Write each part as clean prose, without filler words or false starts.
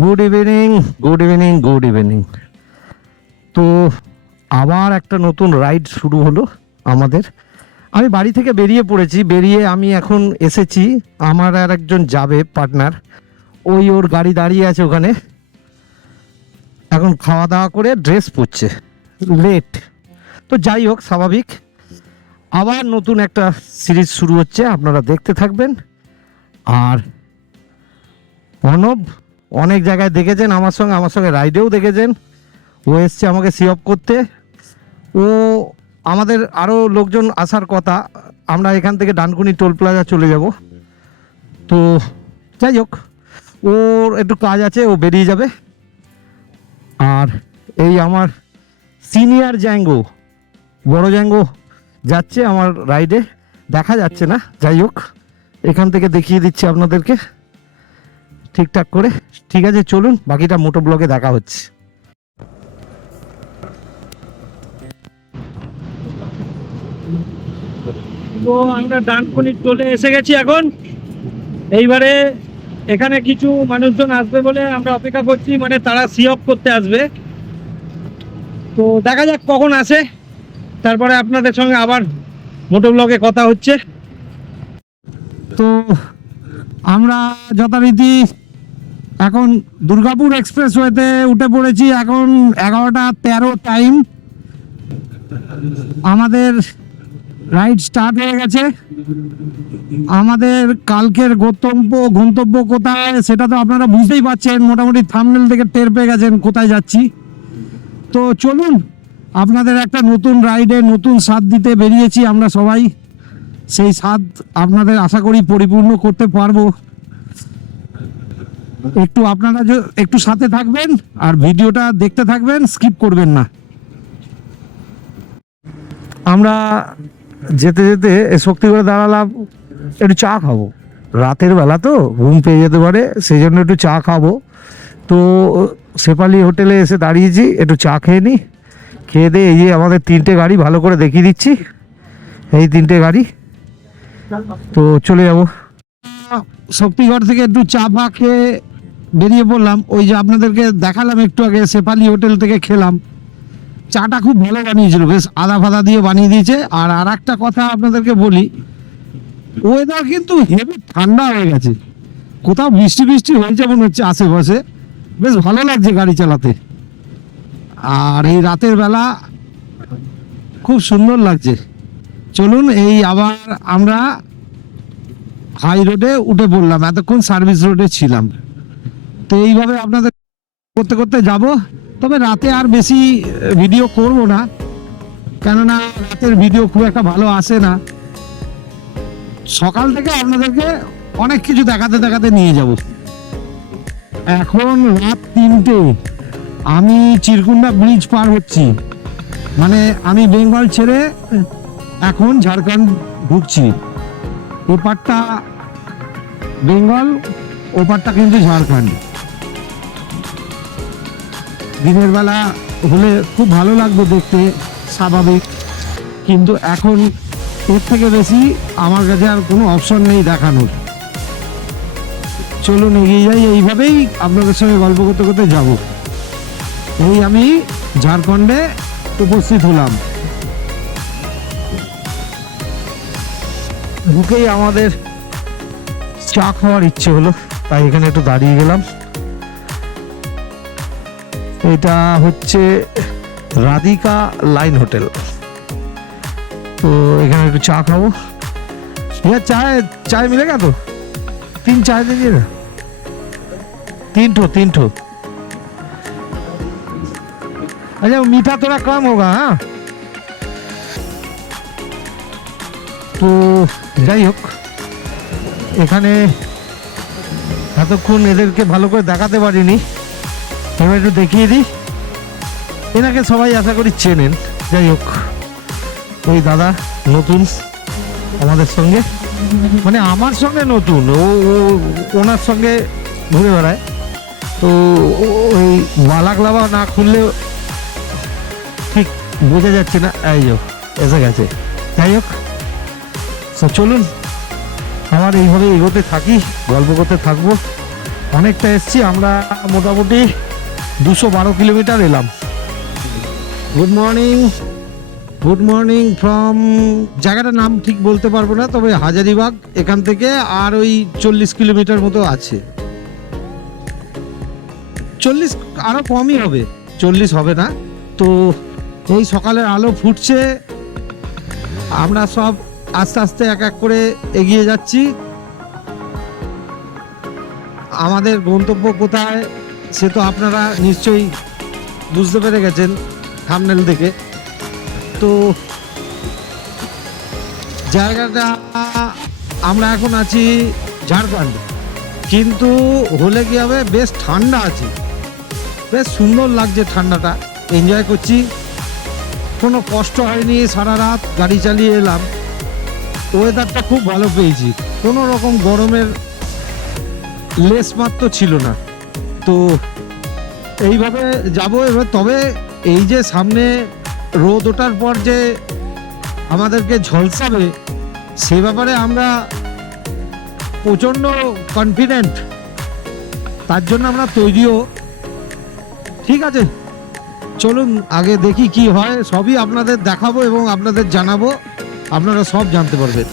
Good evening, good evening, good evening. তো আবার একটা নতুন রাইড শুরু হলো আমাদের। আমি বাড়ি থেকে বেরিয়ে পড়েছি, বেরিয়ে আমি এখন এসেছি। আমার আর একজন যাবে পার্টনার, ওর গাড়ি দাঁড়িয়ে আছে ওখানে। এখন খাওয়া দাওয়া করে ড্রেস পরছে, লেট। তো যাই হোক, স্বাভাবিক। আবার নতুন একটা সিরিজ শুরু হচ্ছে, আপনারা দেখতে থাকবেন। আর অনব অনেক জায়গায় দেখেছেন আমার সঙ্গে রাইডেও দেখেছেন। ও এসছে আমাকে সি অফ করতে। ও আমাদের আরও লোকজন আসার কথা, আমরা এখান থেকে ডানকুনি টোল প্লাজা চলে যাব। তো যাই হোক, ওর একটু কাজ আছে, ও বেরিয়ে যাবে। আর এই আমার সিনিয়র জ্যাঙ্গো, বড় জ্যাঙ্গো যাচ্ছে আমার রাইডে, দেখা যাচ্ছে না। যাই হোক, এখান থেকে দেখিয়ে দিচ্ছি আপনাদেরকে ঠিকঠাক করে। ঠিক আছে, চলুন, বাকিটা মোটো ব্লগে দেখা হচ্ছে। তো আমরা ডানকুনি টোলে এসে গেছি এখন। এইবারে এখানে কিছু মানুষজন আসবে বলে আমরা অপেক্ষা করছি, মানে তারা সি অফ করতে আসবে। তো দেখা যাক কখন আসে, তারপরে আপনাদের সঙ্গে আবার মোটো ব্লগে কথা হচ্ছে। তো আমরা যথারীতি এখন দুর্গাপুর এক্সপ্রেসওয়েতে উঠে পড়েছি। এখন 11:13 টাইম। আমাদের রাইড স্টার্ট হয়ে গেছে। আমাদের কালকের গন্তব্য কোথায় সেটা তো আপনারা বুঝতেই পারছেন, মোটামুটি থাম্বনেল থেকে টের পেয়ে গেছেন কোথায় যাচ্ছি। তো চলুন, আপনাদের একটা নতুন রাইডে নতুন স্বাদ দিতে বেরিয়েছি আমরা সবাই। সেই স্বাদ আপনাদের আশা করি পরিপূর্ণ করতে পারবো। একটু আপনারা একটু সাথে থাকবেন আর ভিডিওটা দেখতে থাকবেন, স্কিপ করবেন না। আমরা যেতে যেতে শক্তিগড়ে দাঁড়ালাম, একটু চা খাবো। রাতের বেলা তো ঘুম পেয়ে যেতে পারে, সেই জন্য একটু চা খাবো। তো শেফালি হোটেলে এসে দাঁড়িয়েছি, একটু চা খেয়ে নিই। খেয়ে দিয়ে এই যে আমাদের 3টে গাড়ি, ভালো করে দেখিয়ে দিচ্ছি, এই 3টে গাড়ি। তো চলে যাব। শক্তিগড় থেকে একটু চা ফা খেয়ে বেরিয়ে পড়লাম। ওই যে আপনাদেরকে দেখালাম একটু আগে, শেফালি হোটেল থেকে খেলাম। চাটা খুব ভালো বানিয়েছিল, বেশ আদা ফাদা দিয়ে বানিয়ে দিয়েছে। আর একটা কথা আপনাদেরকে বলি, ওয়েদার কিন্তু হেভি ঠান্ডা হয়ে গেছে। কোথাও বৃষ্টি হয়েছে মনে হচ্ছে আশেপাশে, বেশ ভালো লাগছে গাড়ি চালাতে। আর এই রাতের বেলা খুব সুন্দর লাগছে। চলুন, এই আবার আমরা হাই রোডে উঠে পড়লাম, এতক্ষণ সার্ভিস রোডে ছিলাম। তো এইভাবে আপনাদের করতে করতে যাব। তবে রাতে আর বেশি ভিডিও করব না, কেননা রাতের ভিডিও খুব একটা ভালো আসে না। সকাল থেকে আপনাদেরকে অনেক কিছু দেখাতে নিয়ে যাব। এখন রাত 3টে, আমি চিরকুন্ডা ব্রিজ পার হচ্ছি। মানে আমি বেঙ্গল ছেড়ে এখন ঝাড়খণ্ড ঢুকছি। ওপারটা বেঙ্গল, ওপারটা কিন্তু ঝাড়খণ্ড। দিনের বেলা হলে খুব ভালো লাগবে দেখতে, স্বাভাবিক। কিন্তু এখন এর থেকে বেশি আমার কাছে আর কোনো অপশন নেই দেখানোর। চলুন এগিয়ে যাই, এইভাবেই আপনাদের সঙ্গে গল্প করতে করতে যাব। এই আমি ঝাড়খণ্ডে উপস্থিত হলাম। ঢুকেই আমাদের চা খাওয়ার ইচ্ছে হলো, তাই এখানে একটু দাঁড়িয়ে গেলাম। এটা হচ্ছে রাধিকা লাইন হোটেল। তো এখানে একটু চা খাবো। चाय मिलेगा तो 3 चाय दीजिए ना, 3 ठो। अच्छा, मीठा थोड़ा कम होगा। हाँ, তো যাই হোক, এখানে এতক্ষণ এদেরকে ভালো করে দেখাতে পারিনি, এবার একটু দেখিয়ে দিই। এনাকে সবাই আশা করি চেনেন। যাই হোক, ওই দাদা নতুন আমাদের সঙ্গে, মানে আমার সঙ্গে নতুন, ওনার সঙ্গে ঘুরে বেড়ায়। তো ওই বালাকলাবা না খুললে ঠিক বোঝা যাচ্ছে না। এই যে এসে গেছে। যাই হোক, তো চলুন আমার এইভাবে এগোতে থাকি, গল্প করতে থাকবো। অনেকটা এসছি আমরা, মোটামুটি 212 কিলোমিটার এলাম। Good morning, good morning from, জায়গাটার নাম ঠিক বলতে পারবো না, তবে হাজারিবাগ এখান থেকে আর ওই 40 কিলোমিটার মতো আছে। 40 আরো কমই হবে, 40 হবে না। তো এই সকালের আলো ফুটছে, আমরা সব আস্তে আস্তে এক এক করে এগিয়ে যাচ্ছি। আমাদের গন্তব্য কোথায় সে তো আপনারা নিশ্চয়ই বুঝতে পেরে গেছেন থাম্বনেল দেখে। তো জায়গাটা, আমরা এখন আছি ঝাড়খণ্ড, কিন্তু হলে কি হবে, বেশ ঠান্ডা আছে, বেশ সুন্দর লাগছে, ঠান্ডাটা এনজয় করছি, কোনো কষ্ট হয়নি। সারা রাত গাড়ি চালিয়ে এলাম, ওয়েদারটা খুব ভালো পেয়েছি, কোনো রকম গরমের লেশ মাত্র ছিল না। তো এইভাবে যাবো এবার। তবে এই যে সামনে রোদ ওঠার পর যে আমাদেরকে ঝলসাবে, সে ব্যাপারে আমরা প্রচণ্ড কনফিডেন্ট, তার জন্য আমরা তৈরিও। ঠিক আছে, চলুন আগে দেখি কি হয়, সবই আপনাদের দেখাবো এবং আপনাদের জানাবো, আপনারা সব জানতে পারবেন।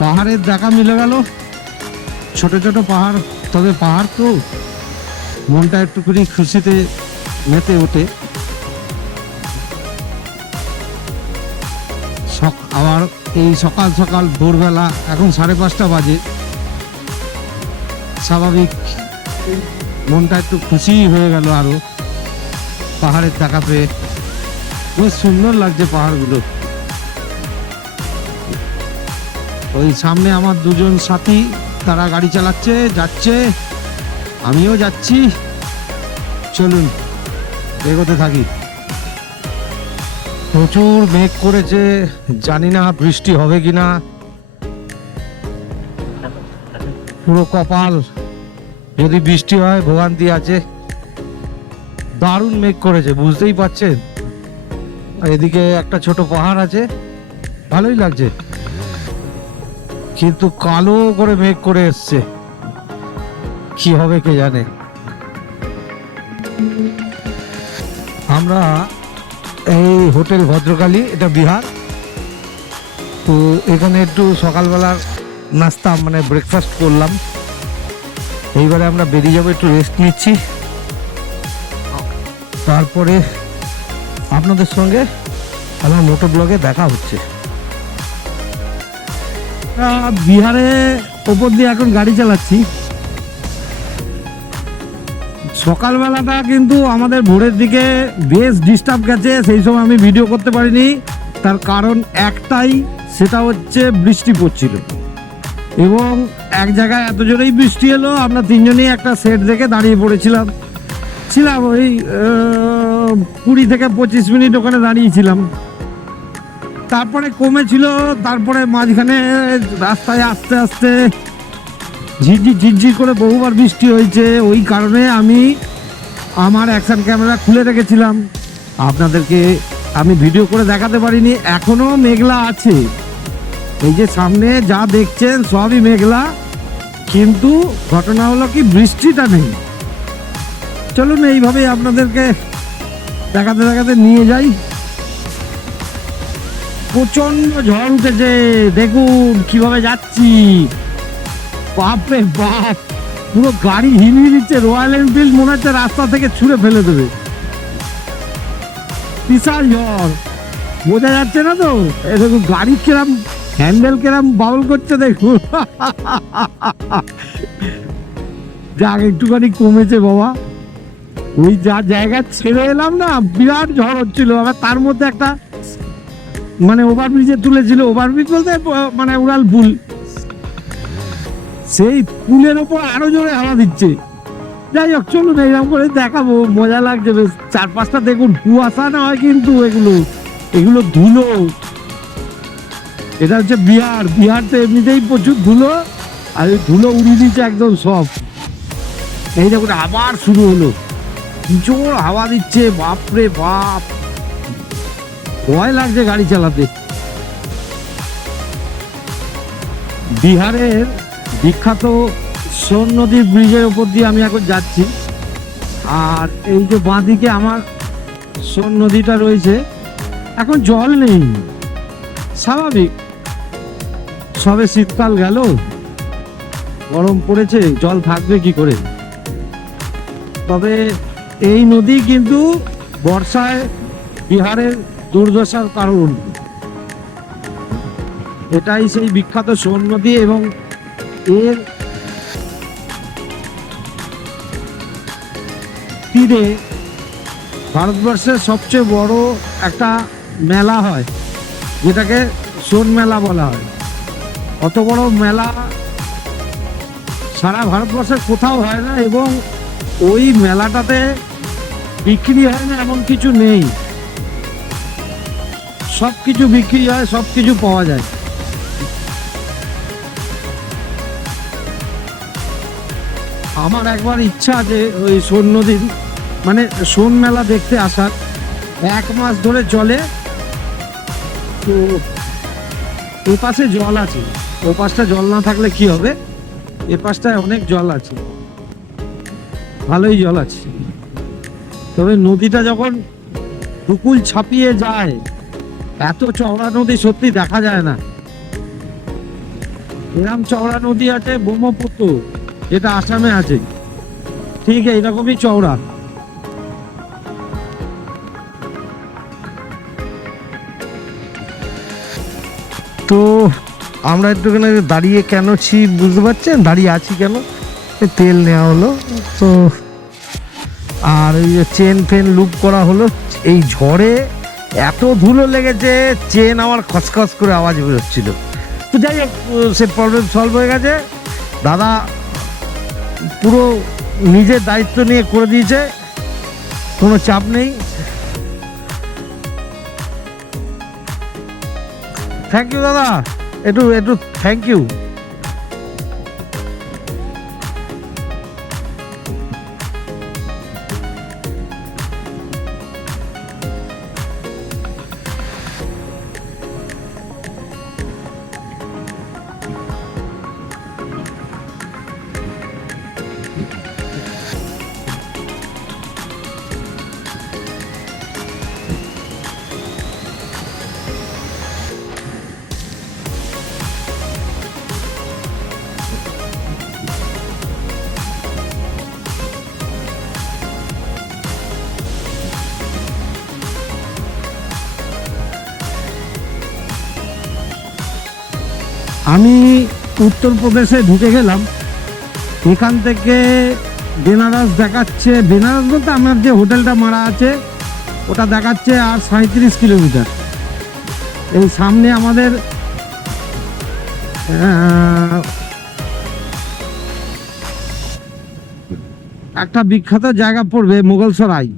পাহাড়ের দেখা মিলে গেল, ছোট ছোট পাহাড়, তবে পাহাড় তো মনটা একটুখানি খুশিতে মেতে ওঠে। আবার এই সকাল সকাল ভোরবেলা, এখন 5:30 বাজে, স্বাভাবিক মনটা একটু খুশি হয়ে গেল আরো পাহাড়ের দেখা পেয়ে। বেশ সুন্দর লাগছে পাহাড়গুলো। ওই সামনে আমার দুজন সাথী, তারা গাড়ি চালাচ্ছে, যাচ্ছে, আমিও যাচ্ছি। চলুন এগোতে থাকি। প্রচুর মেঘ করেছে, জানি না বৃষ্টি হবে কিনা, পুরো কপাল, যদি বৃষ্টি হয় ভোগান্তি আছে। দারুণ মেঘ করেছে, বুঝতেই পারছেন। এদিকে একটা ছোট পাহাড় আছে, ভালোই লাগছে, কিন্তু কালো করে মেঘ করে এসছে, কি হবে কে জানে। আমরা এই হোটেল ভদ্রকালী, এটা বিহার। তো এখানে একটু সকালবেলার নাস্তা মানে ব্রেকফাস্ট করলাম। এইবারে আমরা বেরিয়ে যাবো, একটু রেস্ট নিচ্ছি, তারপরে আপনাদের সঙ্গে আমার মোটো ব্লগে দেখা হচ্ছে। বিহারে ওপর দিয়ে এখন গাড়ি চালাচ্ছি। সকালবেলাটা কিন্তু আমাদের ভোরের দিকে বেশ ডিস্টার্ব গেছে, সেই সময় আমি ভিডিও করতে পারিনি। তার কারণ একটাই, সেটা হচ্ছে বৃষ্টি পড়ছিল, এবং এক জায়গায় এত জোরেই বৃষ্টি এলো, আমরা তিনজনেই একটা সেট দেখে দাঁড়িয়ে পড়েছিলাম। ওই 20 থেকে 25 মিনিট ওখানে দাঁড়িয়েছিলাম, তারপরে কমেছিল। তারপরে মাঝখানে রাস্তায় আস্তে আস্তে ঝিরঝির ঝিরঝির করে বহুবার বৃষ্টি হয়েছে। ওই কারণে আমি আমার অ্যাকশন ক্যামেরা খুলে রেখেছিলাম, আপনাদেরকে আমি ভিডিও করে দেখাতে পারিনি। এখনো মেঘলা আছে, এই যে সামনে যা দেখছেন সবই মেঘলা, কিন্তু ঘটনা হলো কি, বৃষ্টিটা নেই। চলুন এইভাবেই আপনাদেরকে দেখাতে দেখাতে নিয়ে যাই। প্রচন্ড ঝড় উঠেছে, দেখুন কিভাবে যাচ্ছি, বাপরে বাপ, পুরো গাড়ি হিলিয়ে দিচ্ছে। রয়্যাল এনফিল্ড মনে হচ্ছে রাস্তা থেকে ছুঁড়ে ফেলে দেবে, বিশাল ঝড়, বোঝা যাচ্ছে না তো। এই দেখুন গাড়ি কিরম, হ্যান্ডেল কিরম বাউল করছে, দেখুন। যাক একটুখানি কমেছে বাবা, ওই যা জায়গা ছেড়ে এলাম না, বিরাট ঝড় হচ্ছিল। আবার তার মধ্যে একটা মানে ওভারব্রিজে তুলেছিল, ওভারব্রিজ বলতে মানে উড়াল পুল, সেই পুলের ওপর আরো জোরে হাওয়া দিচ্ছে। যাই হোক, চলুন এইরকম করে দেখাবো, মজা লাগছে বেশ। চারপাশটা দেখুন, কুয়াশা না হয় কিন্তু এগুলো ধুলো। এটা হচ্ছে বিহার, বিহার তো এমনিতেই প্রচুর ধুলো, আর এই ধুলো উড়িয়ে দিচ্ছে একদম সব। এই দেখুন আবার শুরু হলো, জোর হাওয়া দিচ্ছে, বাপরে বাপ, ভয় লাগছে গাড়ি চালাতে। বিহারের বিখ্যাত সোন নদীর ব্রিজের উপর দিয়ে আমি এখন যাচ্ছি। আর এই যে বাঁদিকে আমার সোন নদীটা রয়েছে, এখন জল নেই, স্বাভাবিক, সবে শীতকাল গেল, গরম পড়েছে, জল থাকবে কি করে। তবে এই নদী কিন্তু বর্ষায় বিহারের দুর্দশার কারণ। এটাই সেই বিখ্যাত সোন নদী এবং এর তীরে ভারতবর্ষের সবচেয়ে বড় একটা মেলা হয়, যেটাকে সোন মেলা বলা হয়। অত বড় মেলা সারা ভারতবর্ষের কোথাও হয় না, এবং ওই মেলাটাতে বিক্রি হয় না এমন কিছু নেই, সব কিছু বিক্রি হয়, সব কিছু পাওয়া যায়। আমার একবার ইচ্ছা আছে ওই সোন নদীর মানে সোন মেলা দেখতে আসার। 1 মাস ধরে চলে, তো এ পাশে জল আছে, ও পাশটা জল না থাকলে কি হবে, এ পাশটায় অনেক জল আছে, ভালোই জল আছে। তবে নদীটা যখন বুকুল ছাপিয়ে যায়, এত চওড়া নদী সত্যি দেখা যায় না। এরম চওড়া নদী আছে ব্রহ্মপুত্র, যেটা আসামে আছে, ঠিক এইরকমই চওড়া। তো আমরা একটুখানি দাঁড়িয়ে কেন ছি বুঝতে পারছেন, দাঁড়িয়ে আছি কেন, তেল নেওয়া হলো তো, আর ওই চেন ফেন লুপ করা হলো। এই ঝড়ে এত ধুলো লেগেছে, চেন আমার খসখস করে আওয়াজ বেরোচ্ছিল। তো যাই হোক, সে প্রবলেম সলভ হয়ে গেছে। দাদা পুরো নিজের দায়িত্ব নিয়ে করে দিয়েছে, কোনো চাপ নেই। থ্যাংক ইউ দাদা, একটু থ্যাংক ইউ। আমি উত্তরপ্রদেশে ঢুকে গেলাম। এখান থেকে বেনারস দেখাচ্ছে, বেনারস বলতে আমার যে হোটেলটা মারা আছে ওটা দেখাচ্ছে আর 37 কিলোমিটার। এই সামনে আমাদের একটা বিখ্যাত জায়গা পড়বে মোগলসরাই।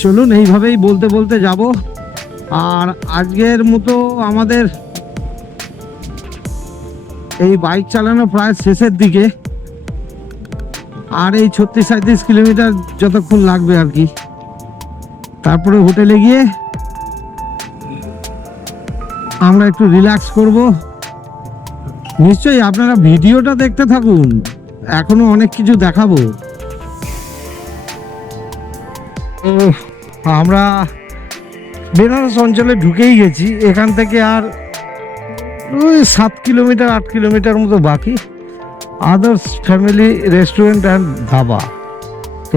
চলুন এইভাবেই বলতে বলতে যাব। আর আজকের মতো আমাদের এই বাইক চালানো প্রায় শেষের দিকে, আর এই 36-37 কিলোমিটার যতক্ষণ লাগবে আর কি। তারপরে হোটেলে গিয়ে আমরা একটু রিল্যাক্স করব। নিশ্চয়ই আপনারা ভিডিওটা দেখতে থাকুন, এখনো অনেক কিছু দেখাবো। আমরা বেনারস অঞ্চলে ঢুকেই গেছি। এখান থেকে আর ওই 7 কিলোমিটার 8 কিলোমিটার মতো বাকি। Others family restaurant and dhaba,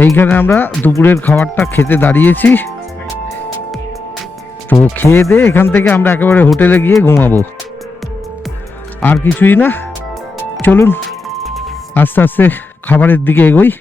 এইখানে আমরা দুপুরের খাবারটা খেতে দাঁড়িয়েছি। তো খেয়ে দিয়ে এখান থেকে আমরা একেবারে হোটেলে গিয়ে ঘুমাবো, আর কিছুই না। চলুন আস্তে আস্তে খাবারের দিকে এগোই।